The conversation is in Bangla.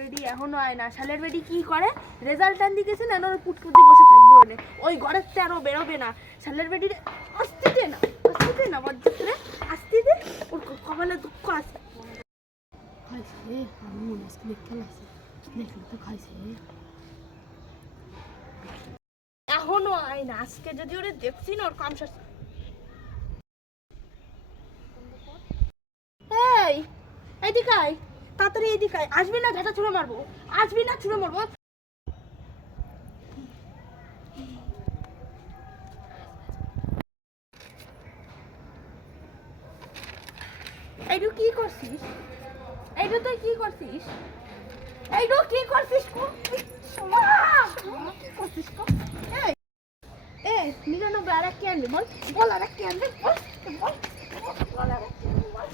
বেডি এখনো আয় না। শালের বেডি কি করে, রেজাল্ট টান দিতেছে না, ওর পুটপুটি বসে থাকবে ওনে, ওই ঘরের তেরো বেরোবে না। শালের বেডি আসতে দে না বজ্জাত্রে, আসতে দে, ওর কপালে দুঃখ আছে। খাইছে আমি মনে আজকে দেখতে লাগছে, দেখলে তো খাইছে। এখনো আয় না, আজকে যদি ওরে দেখছি না ওর কাম শেষ। এই এইদিকে আয়, তাড়াতাড়ি এইদিকে আয়। আসবি না ঝাঁটা ছুঁড়ে মারবো, আসবি না ছুঁড়ে মারবো। এইটু কি করছিস, এইটু তুই কি করছিস, এইটু কি করছিস, এই 99 আর কি আনবি বল, বল আর কি আনবি বল, বল বল আর কি আনবি বল।